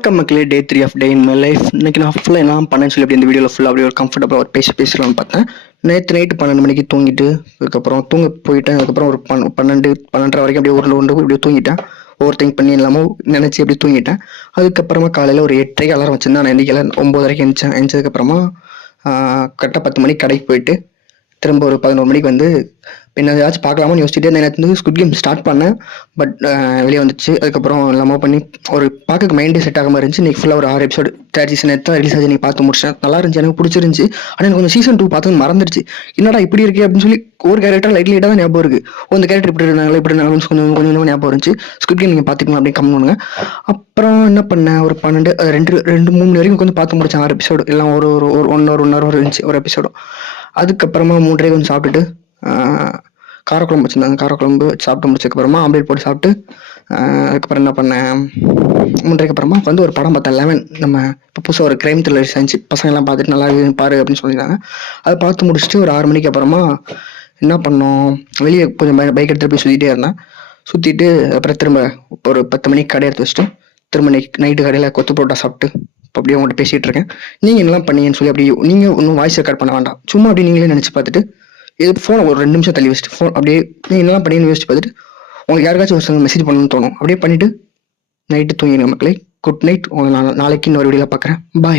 வணக்கம் மக்களே, day 3 of day in my life. இன்னைக்கு நான் ஃபுல்லாக என்ன பண்ணேன்னு சொல்லி அப்படி இந்த வீடியோவில் ஃபுல்லாக அப்படியே ஒரு கம்ஃபர்டபுளாக ஒரு பேசலாம்னு பார்த்தேன். நேற்று நைட்டு 12 மணிக்கு தூங்கிட்டு அதுக்கப்புறம் தூங்க போயிட்டேன். அதுக்கப்புறம் ஒரு 12:30 வரைக்கும் அப்படியே உருண்டு இப்படியே தூங்கிட்டேன். ஓவர் திங்க் பண்ணி இல்லாமல் நினச்சி அப்படி தூங்கிட்டேன். அதுக்கப்புறமா காலையில் ஒரு 8:30 அலாரம் வச்சுருந்தேன். நான் எந்திக்கல. 9 வரைக்கும் எந்திச்சதுக்கப்புறமா கரெக்டாக 10 மணிக்கு கடைக்கு போயிட்டு திரும்ப ஒரு 11 மணிக்கு வந்து என்ன ஏதாச்சும் பார்க்கலாமான்னு யோசிச்சுட்டு இருந்தேன். எனக்கு வந்து ஸ்குவிட் கேம் ஸ்டார்ட் பண்ணேன். பட் வெளியே வந்துச்சு. அதுக்கப்புறம் எல்லாமே பண்ணி ஒரு பார்க்க மைண்டே செட் ஆகாமல் இருந்துச்சு. இன்னைக்கு ஃபுல்லாக ஒரு 6 எபிசோடு தேர்ட் சீசன் எடுத்து ரிலீஸ் ஆச்சு. நீங்கள் பார்த்து முடிச்சேன். நல்லா இருந்துச்சு, எனக்கு பிடிச்சிருந்துச்சு. ஆனால் எனக்கு கொஞ்சம் சீசன் 2 பார்த்து மறந்துடுச்சு. என்னடா இப்படி இருக்கே அப்படின்னு சொல்லி ஒரு கேரக்டர் லைட்டாக தான் ஞாபகம் இருக்குது. அந்த கேரக்டர் இப்படி இருந்தாங்களா இப்படி இருந்தாலும் கொஞ்சம் கொஞ்சம் ஞாபகம் இருந்துச்சு. ஸ்குவிட் கேம் நீங்கள் பார்த்துக்கலாம் அப்படின்னு கம்மி. அப்புறம் என்ன பண்ணேன், ஒரு 3 மணி வரைக்கும் கொஞ்சம் பார்த்து முடிச்சேன். 6 எபிசோடு எல்லாம் ஒரு ஒரு 1 hour இருந்துச்சு ஒரு எபிசோடும். அதுக்கப்புறமா 3:30 கொஞ்சம் சாப்பிட்டுட்டு காரக்குழம்பு வச்சுருந்தாங்க. காரக்குழம்பு சாப்பிட்டு முடிச்சதுக்கப்புறமா ஆம்லேட் போட்டு சாப்பிட்டு அதுக்கப்புறம் என்ன பண்ணேன், 3:30 அப்புறமா வந்து ஒரு படம் பார்த்தேன். 11 நம்ம இப்போ புதுசாக ஒரு கிரைம் த்ரில்லர் இருந்துச்சு. பசங்கள்லாம் பார்த்துட்டு நல்லா பாரு அப்படின்னு சொல்லியிருந்தாங்க. அதை பார்த்து முடிச்சுட்டு ஒரு 6 மணிக்கு அப்புறமா என்ன பண்ணோம், வெளியே கொஞ்சம் பைக் எடுத்துகிட்டு போய் சுற்றிட்டே இருந்தேன். சுற்றிட்டு அப்புறம் திரும்ப ஒரு 10 மணிக்கு கடை எடுத்து வச்சுட்டு திரும்ப நைட்டு கடையில் கொத்து புரோட்டா சாப்பிட்டு இப்போ அப்படியே உங்கள்கிட்ட பேசிகிட்டு இருக்கேன். நீங்கள் என்னெல்லாம் பண்ணீங்கன்னு சொல்லி அப்படி நீங்கள் ஒன்றும் வாய்ஸ் ரெக்கார்ட் பண்ண வேண்டாம். சும்மா அப்படி நீங்களே நினச்சி பார்த்துட்டு இது ஃபோனை ஒரு 2 நிமிஷம் தள்ளி வச்சுட்டு ஃபோன் அப்படியே நீங்கள் என்னெல்லாம் பண்ணீங்கன்னு யோசிச்சு பார்த்துட்டு உங்களுக்கு யாருக்காச்சும் ஒரு மெசேஜ் பண்ணணும்னு தோணும். அப்படியே பண்ணிவிட்டு நைட்டு தூங்கிடுங்க மக்களே. Good night. உங்களை நாளைக்கு இன்னொரு வீடியோவில் பார்க்குறேன். பாய்.